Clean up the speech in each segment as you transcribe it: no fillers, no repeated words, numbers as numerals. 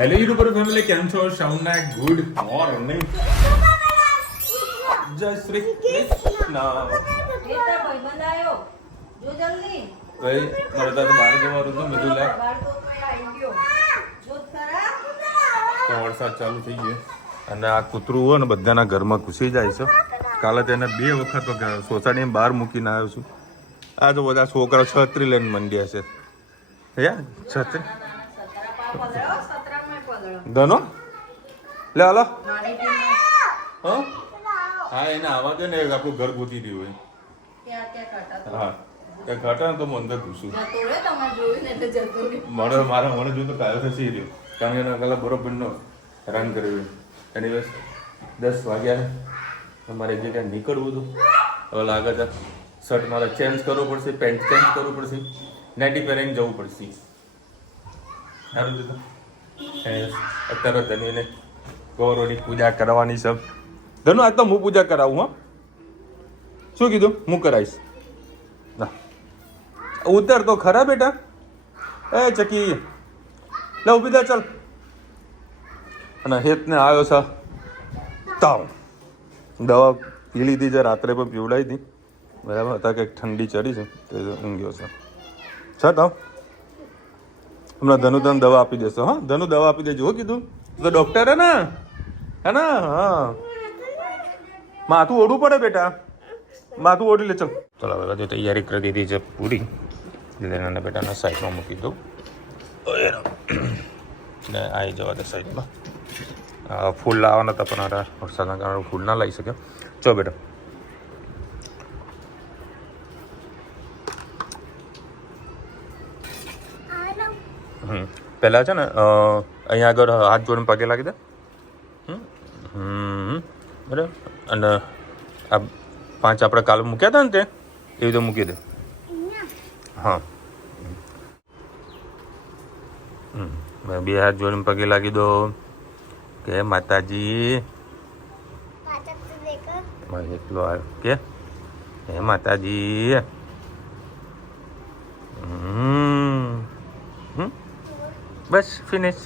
Hello YouTuber family, કેમ છો? શાઉના good morning. જય શ્રી કૃષ્ણ. ભાઈ મારે તો બહાર જવાનું હતું, મેં લે તો વરસાદ ચાલુ થઈ ગયો અને આ કૂતરું હોય ને બધાના ઘરમાં ઘૂસી જાય છે. કાલે તેને 2 વખત સોસાયટીની બહાર મૂકીને આવ્યો છું. આ તો બધા છોકરા છત્રી લઈને મંડ્યા છે. હે છત્રી ધનો લે હાલો. હા એને આવા દે ને, આપણું ઘર ગોતી રહ્યું હોય. હા ત્યાં ઘટા તો હું અંદર ઘૂસું મને જોયું તો કાયો થશે રહ્યો, કારણ કે એના કલાક બરોબર નો હેરાન કર્યું. એની બસ 10 વાગ્યા મારે જે ક્યાં નીકળવું હતું. હવે લાગે છે શર્ટ મારે ચેન્જ કરવું પડશે, પેન્ટ ચેન્જ કરવું પડશે, નાઇટી પહેરીને જવું પડશે. સારું છે. અત્યારે ધનુને ગૌરવની પૂજા કરવાની છે. ધનુ આજ તો હું પૂજા કરાવું. હા શું કીધું? હું કરાવીશ. ના ઉતર તો ખરા બેટા. એ ચકી લે ઉભી થા ચાલ. અને હેતને આવ્યો છે તાવ. દવા પી લીધી છે, રાત્રે પણ પીવડાવી હતી બરાબર. હતા કંઈક ઠંડી ચડી છે તે ઊંઘ્યો છે. તાવ હમણાં ધનુ તને દવા આપી દેશો. હા ધનુ દવા આપી દેજો. હો કીધું તો ડૉક્ટર હે ને? હા માથું ઓઢવું પડે બેટા, માથું ઓઢી લે. ચાલ ચાલો હવે બધી તૈયારી કરી દીધી છે પૂરી. નાના બેટાના સાઈડમાં મૂકી દઉં ને આવી જવા દે સાઈડમાં. ફૂલ લાવવાના હતા પણ અરે વરસાદના કારણે ફૂલ ના લાવી શકે. ચો બેટા પહેલાં છે ને અહીંયા આગળ હાથ જોડીને પગે લાગી દે. બરાબર. અને આ 5 આપણે કાલે મૂક્યા હતા ને તે એવી રીતે મૂકી દે. હા મેં 2 હાથ જોડીને પગે લાગી દો કે માતાજી. એટલો આવ્યો કે હે માતાજી. બસ ફિનિશ.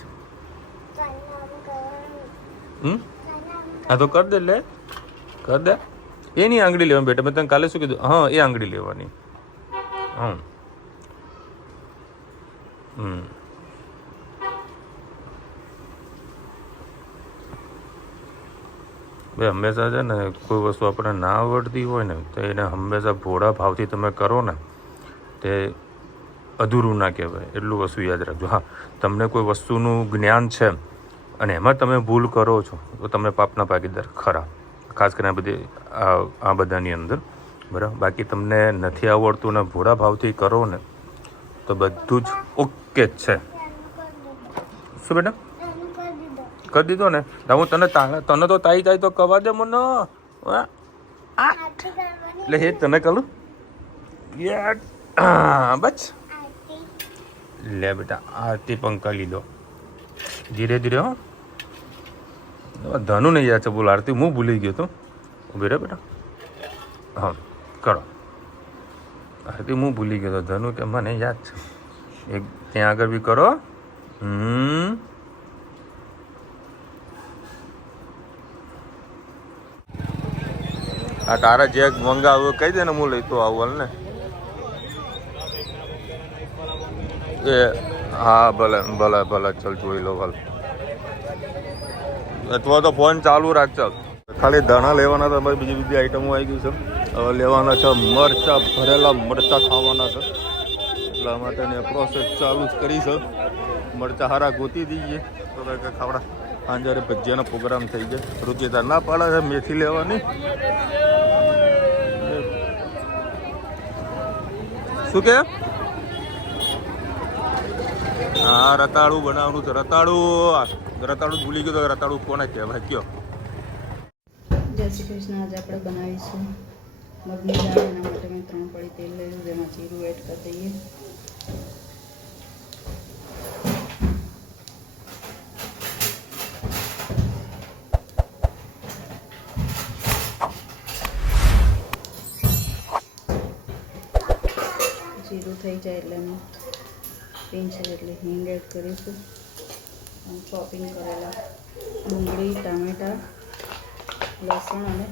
હા તો કર દે, લે કર દે. એની આંગળી લેવાની બેટા, મેં તને કાલે શું કીધું? હા એ આંગળી લેવાની. ભાઈ હંમેશા છે ને કોઈ વસ્તુ આપણે ના આવડતી હોય ને તો એને હંમેશા ભોળા ભાવથી તમે કરો ને તે અધૂરું ના કહેવાય. એટલું વસ્તુ યાદ રાખજો. હા તમને કોઈ વસ્તુનું જ્ઞાન છે અને એમાં તમે ભૂલ કરો છો તો તમે પાપના ભાગીદાર ખરા, ખાસ કરીને આ બધાની અંદર બરાબર. બાકી તમને નથી આવડતું ને ભોળા ભાવથી કરો ને તો બધું જ ઓકે જ છે. શું બેટા કરી દીધો ને? હું તને તો તાઈ તો કવા દે મને. એટલે હે તને કરું બસ. લે બેટા આરતી પણ કરી લીધો ધીરે ધીરે. હો ધનુ નહીં યાદ છે બોલ. આરતી હું ભૂલી ગયો તો. ઉભી રહે બેટા. હા કરો આરતી. હું ભૂલી ગયો તો. ધનુ કે મને યાદ છે. એક ત્યાં આગળ બી કરો. આ તારા જે મંગાવ્યું કહી દે ને, હું લઈ તો આવું ને. એ હા ભલે ભલે ભલે ચાલ જોઈ લો હાલ. અથવા તો ફોન ચાલુ રાખ. ચાલ ખાલી દાણા લેવાના હતા. અમારી બીજી આઈટમો આવી ગઈ છે. હવે લેવાના છે મરચા, ભરેલા મરચા ખાવાના છે. એટલા માટેની પ્રોસેસ ચાલુ જ કરી છે. મરચા હારા ગોતી દઈએ તો કંઈક ખાવડા. સાંજે ભજીયાનો પ્રોગ્રામ થઈ જાય. રુચિતા ના પાડે છે મેથી લેવાની. શું કે? હા રતાળું બનાવવાનું છે. રતાળું ભૂલી ગયો તો રતાળું કોને કહેવાય કયો? જય શ્રી કૃષ્ણ. આજે આપણે બનાવીશું મગની દાળ. એના માટે મેં 3 પડી તેલ લીધું, જેમાં જીરું એડ કરી દઈએ. જીરું થઈ જાય એટલે અમે 3 છે એટલે હિંગ એડ કરીશું. ચોપિંગ કરેલા ડુંગળી, ટામેટાં, લસણ અને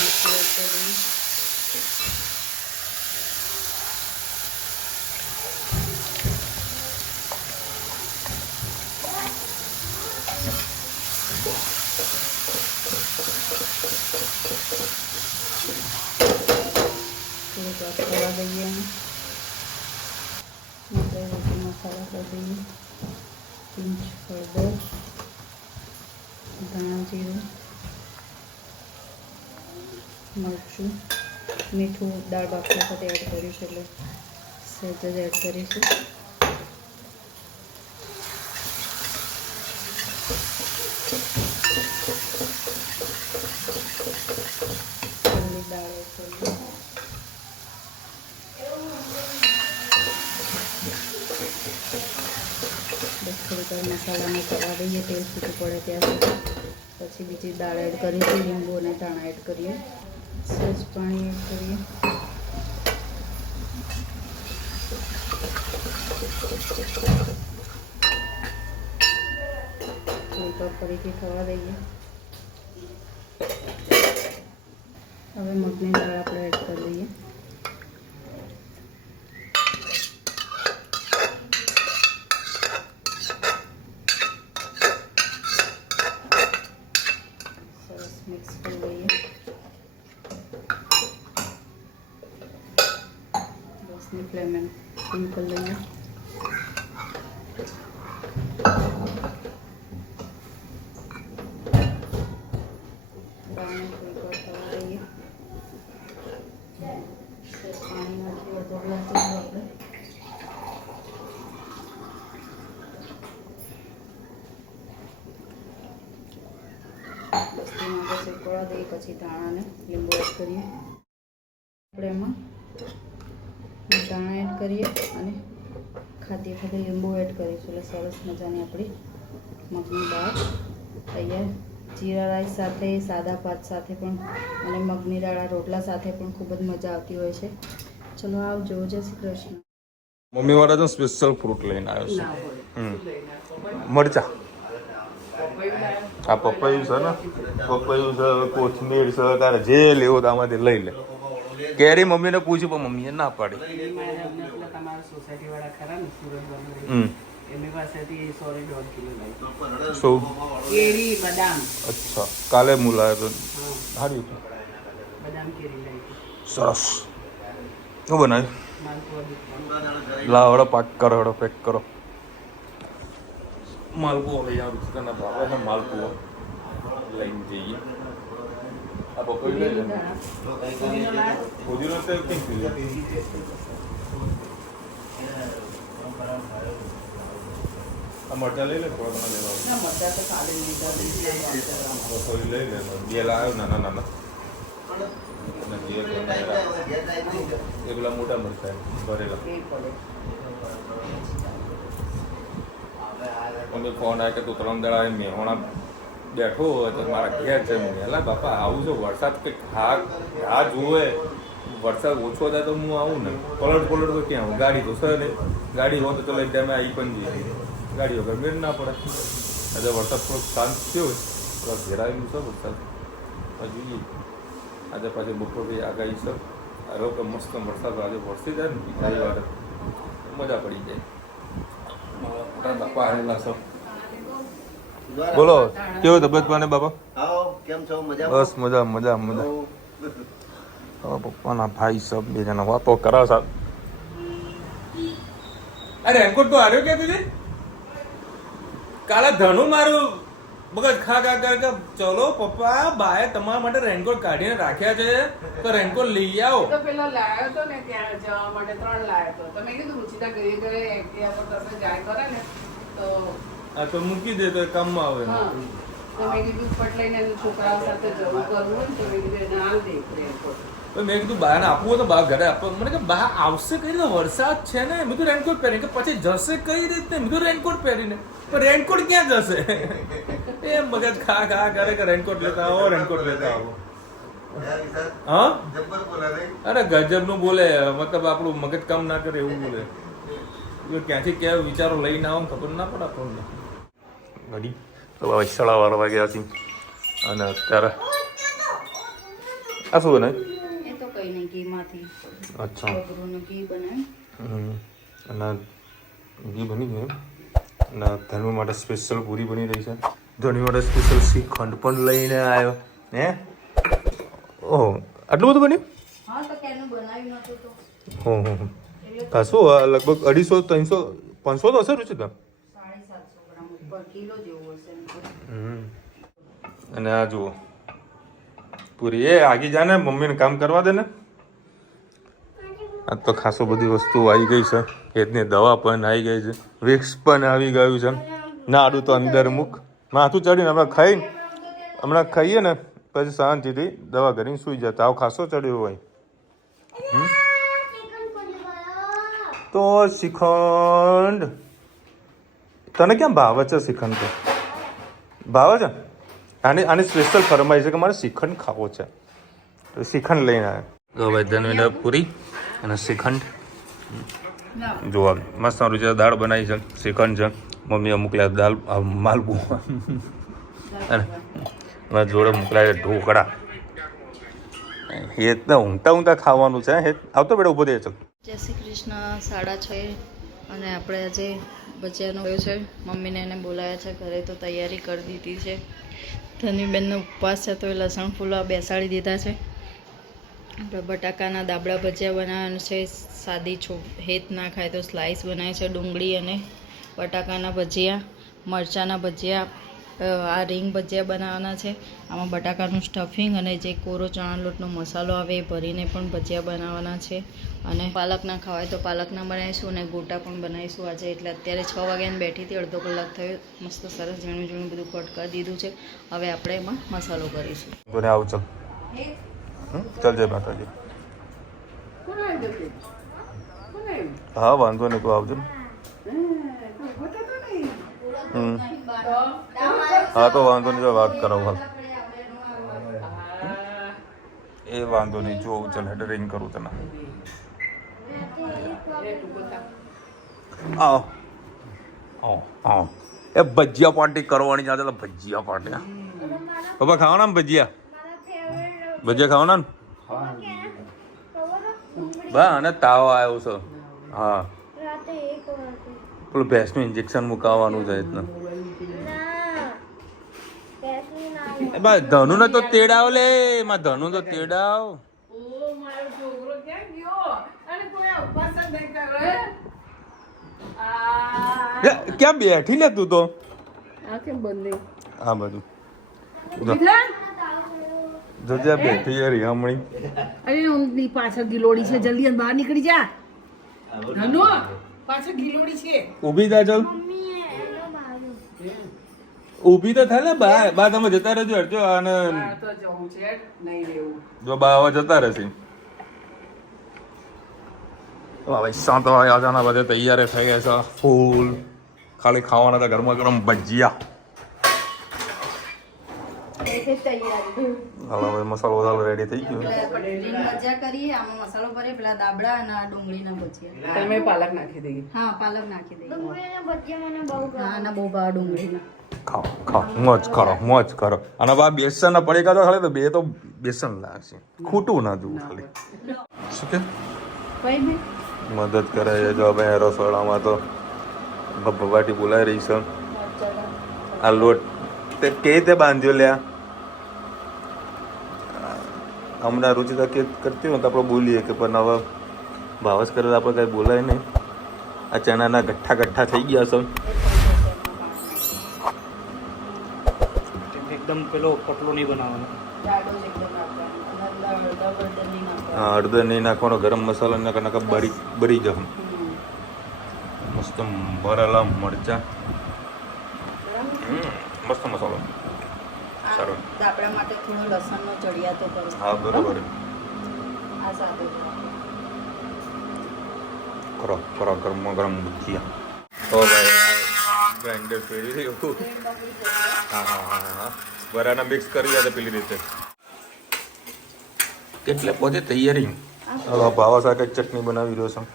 મરચું એડ કરી થોડુંક થવા દઈએ. આપણે રોટી મસાલા કરી દઈએ, પિંચ હળદર, ધાણા જીરું, મરચું, મીઠું દાળ બાફવા સાથે એડ કરીશું એટલે સહેજ જ એડ કરીશું. થોડી દાળ એડ કરીએ. બસ થોડીક વાર મસાલાને કરવા દઈએ, તેલ છૂટું પડે ત્યાં સુધી. પછી બીજી દાળ એડ કરીશું, લીંબુ અને ધાણા એડ કરીએ, સહેજ પાણી એડ કરીએ. થોડીક વાર ફરીથી થવા દઈએ. હવે મગની દાળ આપણે એડ કરી દઈએ. સરસ મિક્સ કરી દઈએ. ગેસની ફ્લેમ ડીમ કરી લઈએ. દાળને થોડીક વાર થવા દઈએ. પાણી નાખી અડધો ગ્લાસ જેટલું આપણે. બસ તેમાં આપણે ઉકળવા દઈએ. પછી ધાણાને લીંબુ એડ કરીએ. આપણે એમાં ધાણા એડ કરીએ અને ખાતી વખતે લીંબુ એડ કરીશું એટલે સરસ મજાની આપણી મગની દાળ તૈયાર. જીરા રાઈસ સાથે, સાદા ભાત સાથે પણ અને મગની દાળ રોટલા સાથે પણ ખૂબ જ મજા આવતી હોય છે. ચલો આવજો. જય શ્રી કૃષ્ણ. મમ્મી વાળા તો સ્પેશિયલ ફ્રૂટ લઈને આવ્યો છે. મરચા, આ પપૈયું છે ને, પપૈયું છે, કોથમીર છે, તારે જે લેવો તામાંથી લઈ લે. કેરી મમ્મીને પૂછ્યું પણ મમ્મીએ ના પાડી. તમારા સોસાયટી વાળા ખરા ને સુરત એમની પાસેથી 100 કિલો લાવી. શું કેરી બદામ? અચ્છા, કાલે મુલાયો તો સારું બદામ કેરી લાવી. સરસ. શું બનાવ્યું? માલપુઆ દૂધ. લાવ હળો પાક કરો, હળો પેક કરો. માલપુઓ લઈ આવું તને ભાવે છે માલપુઓ લઈને જઈએ. આ પપૈયું લઈ લે. ફુદીનો તો કેમ પીધું? આ મરચા લઈ લે, થોડા ઘણા લેવા. ના મરચા તો કાલે લીધા. થોડી લઈ લે. બે લાવ્યો નાના નાના. એ પેલા મોટા મરચા ભરેલા. મને ફોન આવ્યો કે તું 3 દાડા મેહોણા બેઠો હોય તો મારા ઘેર છે. એલા બાપા આવું છે, વરસાદ કંઈક હા જુએ, વરસાદ ઓછો થાય તો હું આવું ને. પલટ તો ક્યાં આવું? ગાડી તો સર નહીં. ગાડી હોય તો ચલો એક ટાઈમે આવી પણ જઈએ. ગાડી વગર મેળ ના પડે. આજે વરસાદ થોડોક શાંત થયો હોય તો ઘેરાયેલું છે વરસાદ. જોઈએ આજે પાછી બપોરથી આગાહી છે. આ કે મસ્ત વરસાદ આજે વરસી જાય ને બીજા વાર મજા પડી જાય. બાપા આવેલા સૌ બોલો, કેવો તબિયત પાને બાપા? કેમ છો? મજા? બસ મજા મજા મજા. પપ્પાના ભાઈ સબ બે જણા વાતો કરા સાહેબ. અરે રેનકોટ તો હાર્યો કે તુજે કાલે ધણું મારું મગજ ખા કરે કે ચલો પપ્પા બાએ તમારા માટે રેનકોટ કાઢીને રાખ્યા છે તો રેનકોટ લઈ આવો. તો પેલો લાવ્યો તો ને ત્યાં જવા માટે 3 લાવ્યો તો. તમે કીધું રૂચિતા ઘરે ઘરે એક્ટિવા પર તમે જાય કરે ને તો આ તો મૂકી દે તો કામમાં આવે ને. હા તો મેં કીધું ફટ લઈને છોકરાઓ સાથે જવું કરવું હોય ને તો મેં કીધું ના દે રેનકોટ. મેં કીધું બાને આપવું હોય તો બા ઘરે આપવા. મને કે બા આવશે કઈ રીતે? વરસાદ છે ને. મેં કીધું રેનકોટ પહેરીને. કે પછી જશે કઈ રીતે? મેં કીધું રેનકોટ પહેરીને. પણ રેનકોટ ક્યાં જશે? એ મગજ ખા કરે કે રેનકોટ લેતા આવો, રેનકોટ લેતા આવો. હા અરે ગજબ નું બોલે, મતલબ આપણું મગજ કામ ના કરે એવું બોલે. ક્યાંથી ક્યાં વિચારો લઈને આવો ખબર ના પડે આપણને. ગાડી તો હવે 12:30 વાગ્યા છે અને અત્યારે આ શું બનાય એ તો કઈ નહીં ઘીમાંથી અચ્છા બબરૂનું ઘી બનાવ્યું. અને ઘી બની ગયું અને ધનુ માટે સ્પેશિયલ પૂરી બની રહી છે. ધનુ માટે સ્પેશિયલ શ્રીખંડ પણ લઈને આવ્યો હે. ઓહો આટલું બધું બન્યું. હા તો કેનું બનાવ્યું નતું તો હો ખાસું લગભગ 250, 300, 500 તો હશે રુચિતા. 750 ગ્રામ ઉપર કિલો જેવું હશે એમ તો. અને આ જુઓ પૂરી એ આગી જા ને મમ્મીને કામ કરવા દે ને. આ તો ખાસો બધી વસ્તુ આવી ગઈ છે. ખેતની દવા પણ આવી ગઈ છે. વિક્સ પણ આવી ગયું છે. ના આડું તો અંદર મૂક માથું ચડીને હમણાં ખાઈએ ને પછી શાંતિથી દવા કરીને સૂઈ જતા. આવ ખાસો ચડ્યો હોય તો શ્રીખંડ તને કેમ ભાવે છે? શ્રીખંડ તો ભાવે છે. આની સ્પેશિયલ ફરમાઈ છે કે મારે શ્રીખંડ ખાવો છે તો શ્રીખંડ લઈને આવ્યો. તો ભાઈ ધનવીને પૂરી અને શ્રીખંડ જોવા મસ્ત રૂચિ દાળ બનાવી છે. શ્રીખંડ છે. મમ્મીએ મોકલ્યા દાળ માલપું અને જોડે મોકલાય ઢોકળા. એ તો ઊંઘતા ખાવાનું છે. હે આવતો બેટા ઉભો દે ચાલ. જય શ્રી કૃષ્ણ. 6:30 અને આપણે આજે ભજીયાનો હોય છે. મમ્મીને એને બોલાયા છે ઘરે તો તૈયારી કરી દીધી છે. ધનવીબેનનો ઉપવાસ છે તો એ લસણ ફૂલવા બેસાડી દીધા છે. આપણે બટાકાના દાબડા ભજીયા બનાવવાનું છે. સાદી હેત ના ખાય તો સ્લાઈસ બનાવે છે. ડુંગળી અને બટાકાના ભજીયા, મરચાંના ભજીયા, આ રીંગ ભજીયા બનાવવાના છે. આમાં બટાકાનું સ્ટફિંગ અને જે કોરો ચણા લોટનો મસાલો આવે એ ભરીને પણ ભજીયા બનાવવાના છે. અને પાલકના ખાવાય તો પાલકના બનાવીશું અને ગોટા પણ બનાવીશું આજે. એટલે અત્યારે 6 વાગ્યાને બેઠી હતી, અડધો કલાક થયો. મસ્ત સરસ ઝીણું ઝીણું બધું કટ કરી દીધું છે. હવે આપણે એમાં મસાલો કરીશું. બોલે આવ ચાલ ચાલ જય માતાજી. હા વાંધો નહીં તો આવજો. હા તો વાંધો નહીં વાત કરાવું હાલ. એ વાંધો નહીં જોવું ચાલ હેડ રિંગ કરું તને. આવો હા એ ભજીયા પાર્ટી કરવાની છે. ચાલો ભજીયા પાર્ટી. પપ્પા ખાવાના ને ભજીયા? ભજીયા ખાવાના ને? બા અને તાવ આવ્યો છે. હા પેલું ભેંસનું ઇન્જેક્શન મુકાવવાનું છે એટલે. બા ધનુ ને તો તેડાવ લે. માં ધનુ તો તેડાવ. ઓ મારો છોકરો ક્યાં ગયો? અને કોઈ ઉપવાસ જ નહીં કરે. ક્યાં બેઠી લે તું તો? આ કેમ બંધ? આ બધું બીજા જોજે બેઠી યાર હમણી. અરે ઉમની પાછળ ગિલોડી છે. જલ્દી બહાર નીકળી જા. ધનુ પાછળ ગિલોડી છે. ઊભી થા ચાલ. ઊભી તો થાય ને બા. બા તમે જતા રહેજો હરજો. અને બહાર તો જવું છે નહીં રહેવું. જો બા હવે જતા રહેશે. ભાઈ 7 વાગ્યા છે ને બધે તૈયાર થઈ ગયા છે ફૂલ. ખાલી ખાવાના હતા ગરમા ગરમ ભજીયા. હાલ હવે મસાલો વસાલો રેડી થઈ ગયો. ભજીયા કરીએ. આમાં મસાલો ભરીએ. પેલા દાબડા અને આ ડુંગળીના ભજીયા. તમે પાલક નાખી દઈએ. હા પાલક નાખી દઈએ. હા અને બહુ ભાવ ડુંગળીના. ખાઓ ખાઓ મોજ કરો. અને બા બેસન ના પડીકા તો ખાલી તો બે તો બેસન લાગશે. ખૂટું ના દઉં ખાલી. શું કે કઈ બી મદદ કરે છે જો હવે રસોડામાં તો ભવાટી બોલાઈ રહી છે. આ લોટ તે કે રીતે બાંધ્યો લ્યા? હમણાં રુચિતા કે કરતી હોય તો આપણે બોલીએ કે પણ હવે ભાવસ કરે તો આપણે કાંઈ બોલાય નહીં. આ ચણાના ગઠ્ઠા થઈ ગયા છે. એકદમ પેલો પતલો નહીં બનાવવાનો. જાડો જ એકદમ નાખવાનો. અને હળદર નહીં નાખવાનો. હા હળદર નહીં નાખવાનો. ગરમ મસાલો નાખા બરી જશે. મસ્ત ભરેલા મરચા. મસ્ત મસાલો સારો. દાબડા માટે થોડો લસણનો ચડિયાતો કરો. હા બરોબર. આ સાદો કરો ગરમ ભજીયા. ઓ ભાઈ ગ્રાઇન્ડર ફેરી રહ્યું. હા બરાના મિક્સ કરી દે પેલી રીતે. કેટલે પહોંચે તૈયારી? હવે ભાવા સાથે ચટણી બનાવી રહ્યો છું.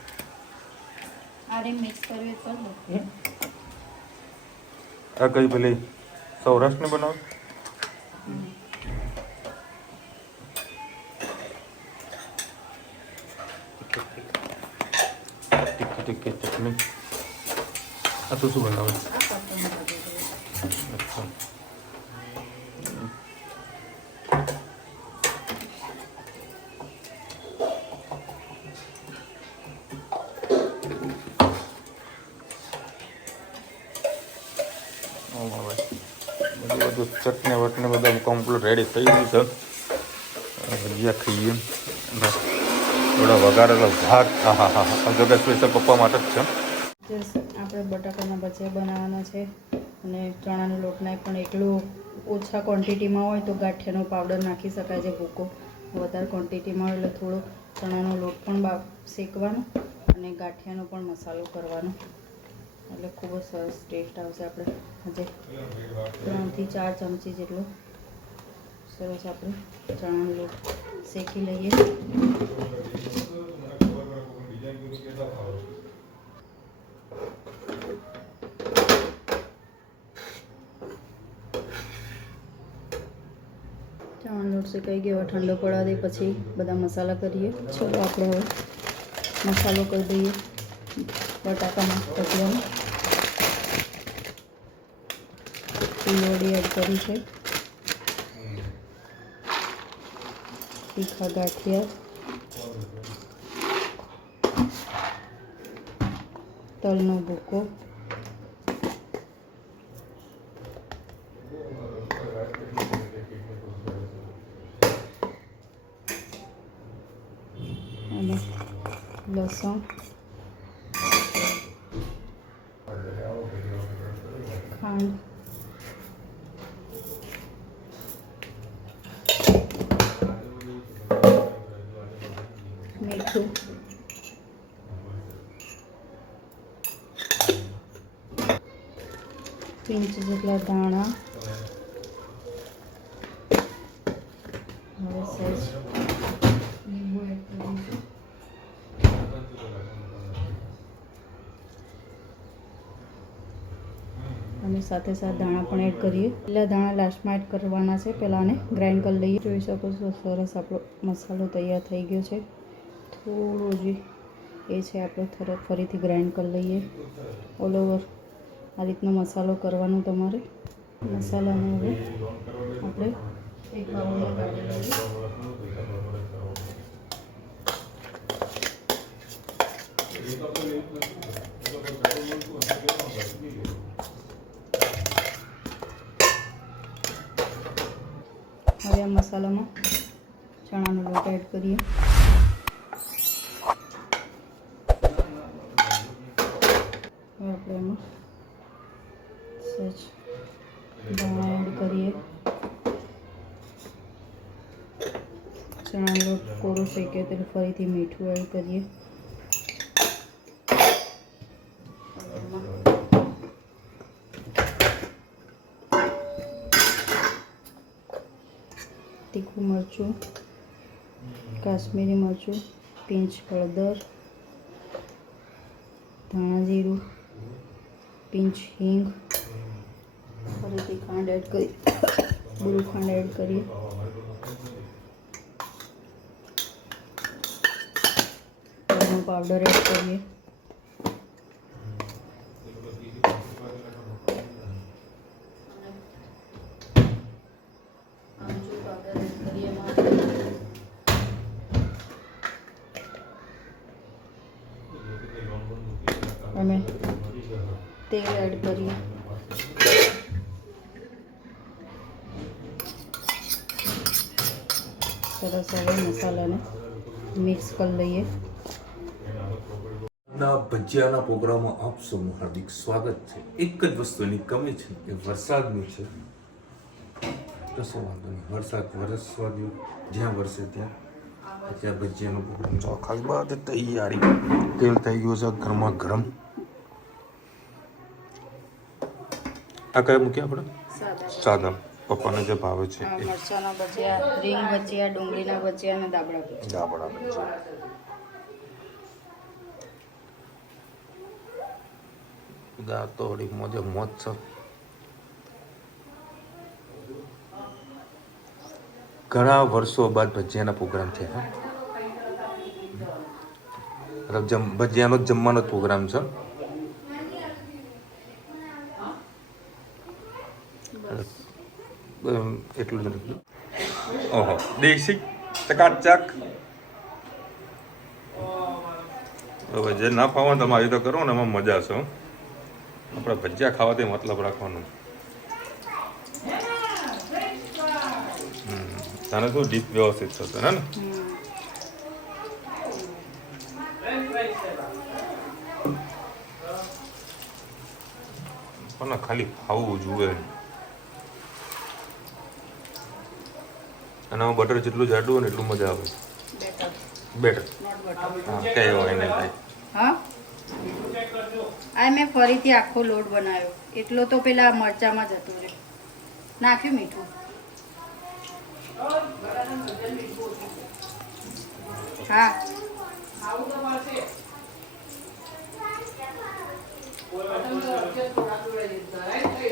આ રે મિક્સ કરવી તો આ કઈ પેલી સૌરાષ્ટ્રની બનાવે તીખી તીખી ચટણી આ તો શું બનાવે આ પાત્રનું ભાજી છે. અચ્છા બધું ચટણી વટને બધા કમ્પ્લીટ રેડી થઈ ગયું છે ભજીયા ખાઈએ થોડા વઘારેલો ભાત હા હા હા હા જોકે સ્પેશિયલ પપ્પા માટે જ છે આપણે બટાકાના ભજીયા બનાવવાના છે અને ચણાનો લોટ નાખ પણ એટલું ઓછા ક્વોન્ટિટીમાં હોય તો ગાંઠિયાનો પાવડર નાખી શકાય છે ભૂકો વધારે ક્વોન્ટિટીમાં હોય એટલે થોડો ચણાનો લોટ પણ શેકવાનો અને ગાંઠિયાનો પણ મસાલો કરવાનો એટલે ખૂબ જ સરસ ટેસ્ટ આવશે. આપણે આજે 3 થી 4 ચમચી જેટલો સરસ આપણે ચણાનો લોટ શેકી લઈએ. ચણાનો લોટ શેકાઈ ગયો, ઠંડો પડવા દે પછી બધા મસાલા કરીએ. ચલો આપણે હવે મસાલો કરી દઈએ બટાકાના ભજીયામાં. ફૂલોડી એડ કરી છે, તીખા ગાંઠિયા, તલનો ભૂકો, અને લસણ, ખાંડ, મીઠું, પિંચ જેટલા ધાણા, હવે સહેજ લીંબુ એડ કરીશું. અને સાથે સાથે દાણા પણ એડ કરીએ. પહેલાં દાણા લાસ્ટમાં એડ કરવાના છે, પહેલાં આને ગ્રાઇન્ડ કરી લઈએ. જોઈ શકો છો સરસ આપણો મસાલો તૈયાર થઈ ગયો છે. થોડું જ એ છે આપણે ફરીથી ગ્રાઇન્ડ કરી લઈએ. ઓલ ઓવર આ રીતનો મસાલો કરવાનો તમારે. મસાલાને હવે આપણે એક બાઉલમાં કાઢી લઈએ. હવે આ મસાલામાં ચણાનો લોટ એડ કરીએ. હવે આપણે એમાં સહેજ દાણા એડ કરીએ. ચણાનો લોટ કોરો શેકે એટલે ફરીથી મીઠું એડ કરીએ. તીખું મરચું, કાશ્મીરી મરચું, પિંચ હળદર, ધાણા જીરું, પિંચ હિંગ, ફરીથી ખાંડ એડ કરી બુરું ખાંડ એડ કરીએ. તલનો પાવડર એડ કરીએ. આમચૂર પાવડર એડ કરીએ એમાં. અને તેલ એડ કરીએ. સરસ હવે મસાલાને મિક્સ કરી લઈએ. ના ભજીયાના પ્રોગ્રામમાં આપ સૌનું હાર્દિક સ્વાગત છે. એક જ વસ્તુની કમી છે એ વરસાદની છે. કશો વાંધો નહીં, વરસાદ વરસવા દો, જ્યાં વરસે ત્યાં ભજીયાનો પ્રોગ્રામ ચોખાસ બાદ તૈયારી. તેલ થઈ ગયું છે ગરમા ગરમ. આ કયા મૂક્યા આપણે સાદા સાદા પપ્પાને જે ભાવે છે એ મરચાંના ભજીયા, રીંગ ભજીયા, ડુંગળીના ભજીયા અને દાબડા ભજીયા. દાબડા ભજીયા. દા તો વળી મોજે મોજ છે. ઘણા વર્ષો બાદ ભજીયાના પ્રોગ્રામ છે હા મતલબ ભજીયાનો જ જમવાનો જ પ્રોગ્રામ છે એટલું જ નથી ઓહો દેશી ચકાચક હવે જે ના ફાવે તમે આવી તો કરો ને એમાં મજા છે આપણે ભજીયા ખાવાથી મતલબ રાખવાનો તને શું ડીપ વ્યવસ્થિત થશે ને પણ ખાલી ખાવું જોઈએ અને બટર જેટલું જાડું હોય ને એટલું મજા આવે બેટર હા કઈ હોય એને ભાઈ હા આ મેં ફરીથી આખો લોટ બનાવ્યો એટલો તો પેલા મરચામાં જતો રહ્યો નાખ્યું મીઠું હા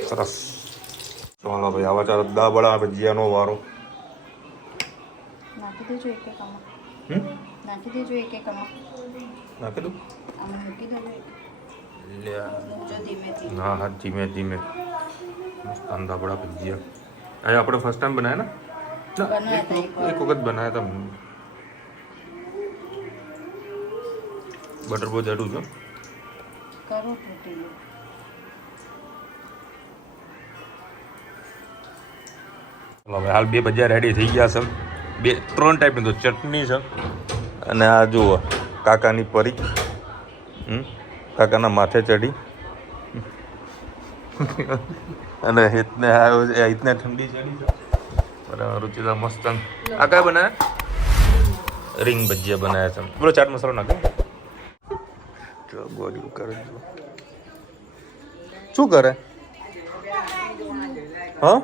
સરસ ચાલો ભાઈ આવા ચાલો દાબડા ભજીયાનો વારો નાખી દેજો એક એક આમાં નાખી દેજો એક એક આમાં નાખી દઉં આમાં મૂકી દેજો જો ધીમેથી હા હા ધીમે ધીમે મસ્ત દાબડા ભજીયા આ આપણે ફર્સ્ટ ટાઈમ બનાવ્યા ને બનાવ્યા હતા એક વખત બનાવ્યા હતા બટર બહુ જાડું છે કરો ફૂટી લો ચલો હવે હાલ બે ભજીયા રેડી થઈ ગયા છે 3 ટાઈપની તો ચટણી છે અને આ જુઓ કાકાની પરી કાકાના માથે ચડી અને હિતને આવ્યો છે હિતને ઠંડી ચડી છે બરાબર રુચિતા મસ્ત આ કયા બનાવ્યા રીંગ ભજીયા બનાવ્યા છે બોલો ચાટ મસાલો નાખે જો ગોળ્યું કરે જો શું કરે હા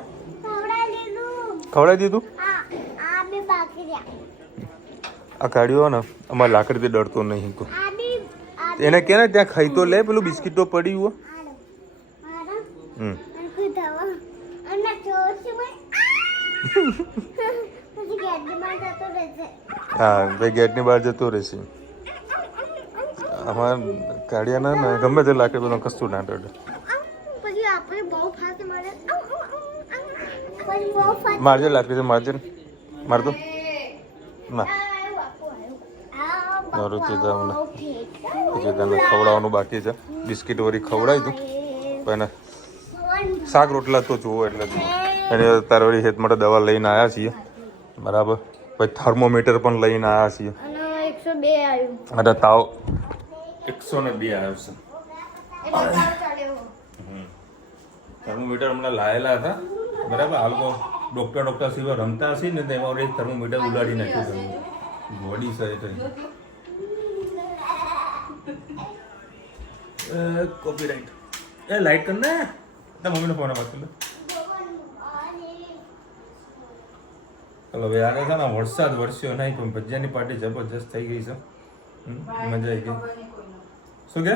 ખવડાવી દીધું આ કાઢ્યો ને અમારે લાકડીથી ડરતો નહીં એને કે ને ત્યાં ખાઈ તો લે પેલું બિસ્કીટ તો પડ્યું હા ભાઈ ગેટની બહાર જતો રહેશે અમારે કાઢ્યા ના ગમે તે લાકડી બધું કશું ના ડરે મારજે લાકડી છે મારજે મારતો ના રુચિતાને ખવડાવવાનું બાકી છે બિસ્કીટ વળી ખવડાવી દઉં પણ શાક રોટલા તો જુઓ એટલે એને તારે વળી હેત માટે દવા લઈને આવ્યા છીએ બરાબર પછી થર્મોમીટર પણ લઈને આવ્યા છીએ અને તાવ 102 આવ્યો છે થર્મોમીટર હમણાં લાયેલા હતા બરાબર આ લોકો ડૉક્ટર સિવાય રમતા હશે ને તેમાં એક થર્મોમીટર ઉડાડી નાખ્યું બોડી છે એટલે કોપીરાઇટ એ લાઈટ કર ને તાર મમ્મીનો ફોન વાત કરી લે ચલો ભાઈ આને છે ને વરસાદ વરસ્યો નહીં પણ ભજીયાની પાર્ટી જબરજસ્ત થઈ ગઈ છે મજા આવી ગઈ શું કે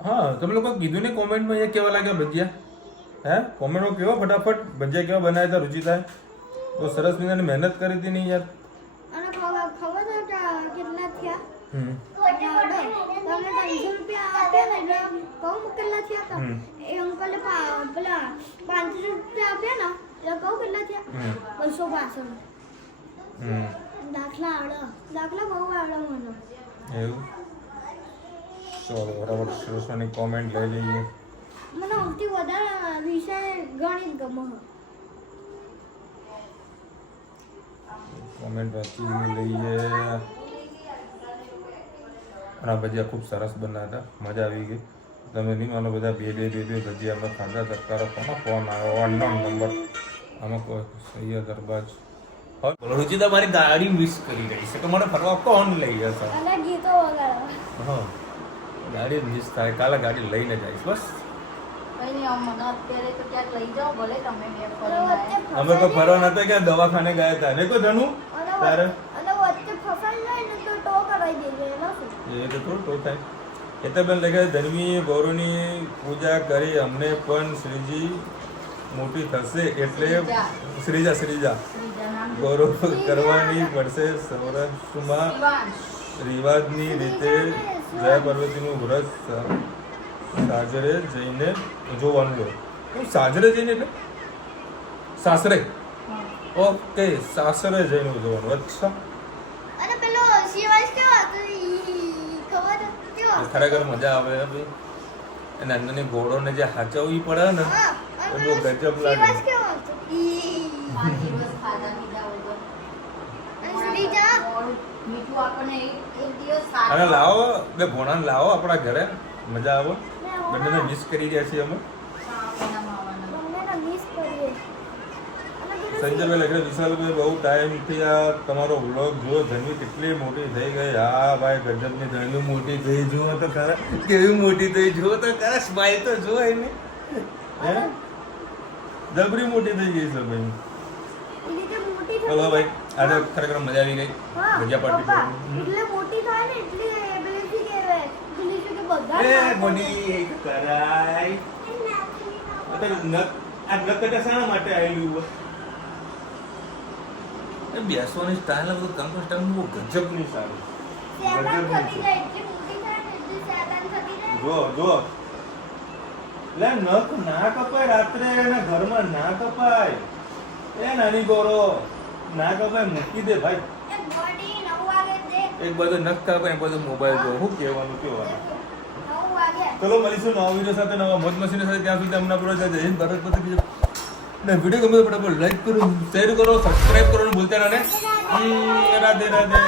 હા તમે લોકો કીધું ને કોમેન્ટમાં અહીંયા કેવા લાગ્યા ભજીયા હે કોમેન્ટમાં કેવો ફટાફટ ભજીયા કેવા બનાવ્યા હતા રુચિતા તો સરસ મજાની મહેનત કરી હતી નહીં યાર એવું ચલો બરાબર સરસની કોમેન્ટ લઈ લઈએ મને સૌથી વધારે વિષય ગણિત ગમે કોમેન્ટ વાંચી લઈએ આ ભજીયા ખૂબ સરસ બનાવ્યા હતા મજા આવી ગઈ તમે નહીં માનો બધા બે ભજીયા અમે ખાધા સરકારો કોનો ફોન આવ્યો અનનોન નંબર આમાં કોઈ સૈયદ અરબાજ બોલો રુચિતા મારી ગાડી મિસ કરી રહી છે તો મને ફરવા કોણ લઈ જશે અને ગીતો વગાડવા હા ગાડી મિસ થાય કાલે ગાડી લઈને જઈશ બસ કઈ નહીં મને અત્યારે તો ક્યાંક લઈ જાઓ ભલે તમે મેં ફરી અમે કોઈ ફરવા નતા કે દવાખાને ગયા હતા ને કોઈ ધનુ તારે અને વચ્ચે ફસાઈ જાય ને તો ટો કરાવી દેજો એમાં શું એ તો થોડું ટો થાય એ તો બેન લગે ધર્મી ગૌરવની પૂજા કરી અમને પણ શ્રીજી મોટી થશે એટલે શ્રીજા. શ્રીજા શ્રીજા નામ ગૌરવ કરવાની પડશે સૌરાષ્ટ્રમાં શિવાંશ. રિવાજની રીતે જયા પાર્વતીનું વ્રત સાજરે જઈને જોવાનું હોય. સાજરે જઈને એટલે સાસરે. હા. ઓકે, સાસરે જઈને જોવાનું. અચ્છા, અને પેલો શિવાંશ કેવો હતો ઈ ખબર હતી કેવો હતો? ખરેખર મજા આવે હે ભાઈ. અને અંદરની ઘોડોને જે હાચવવી પડે ને હા, એ અને બહુ પેલો ગજબ લાગે. શિવાંશ કેવો હતો? ઈ. પાંચ દિવસ ખાધા પીધા વગર. અને શ્રીજા? મોડું મીઠું આપણને એક દિવસ અને સારું. લાવો બે ભોણાને લાવો આપણા ઘરે, મજા આવે. બંનેને મિસ કરી રહ્યા છીએ અમે. શ્રાવણ મહિનામાં આવવાના. બંનેને miss કરીએ. અને પેલો સંજયભાઈ લખે વિશાલભાઈ બહુ ટાઈમથી આ તમારો વ્લોગ જો ધનવી કેટલી મોટી થઈ ગઈ. હા ભાઈ ગજબની ધનવી મોટી થઈ. જુઓ તો ખરા કેવી મોટી થઈ. જુઓ તો ખરા સ્માઈલ તો જુઓ એની. હે જબરી મોટી થઈ ગઈ છે ભાઈ. ઈ રીતે મોટી થઈ ચલો ભાઈ, આજે ખરેખર મજા આવી ગઈ હા, ભજીયા પાર્ટી પપ્પા, કરવાની. એટલે મોટી થાય ને એટલે પેલીથી કે પેલીથી કે બધા એ નાના બની એક કરાય. આ નકટા શાના માટે આવેલું હોય? એ બેસવાની સ્ટાઇલ બધું કંકુ સ્ટાઇલ બહુ ગજબની સારી. શેતાન ગજબની થતી છે. જાય એટલી મોટી થાય ને એટલી શેતાન થતી જાય. જો જો લે નખ ના કપાય રાત્રે એના ઘરમાં ના કપાય. એ નાની ગોરો ના કપાય, મૂકી દે ભાઈ. એક બોડી 9 વાગે દે. એક બાજુ નખ કપાય એક બાજુ મોબાઈલ જો. શું કહેવાનું કહેવાનું. 9 વાગે. ચલો મળીશું નવા વિડીયો સાથે, નવા મોજ મસ્તી સાથે. ત્યાં સુધી અમને પૂરો જય હિન્દ ભારત માતા કી જય. ને વિડીયો ગમે તો ફટાફટ લાઈક કરો, શેર કરો, સબસ્ક્રાઇબ કરવાનું ભૂલતા નહીં. રાધે રાધે.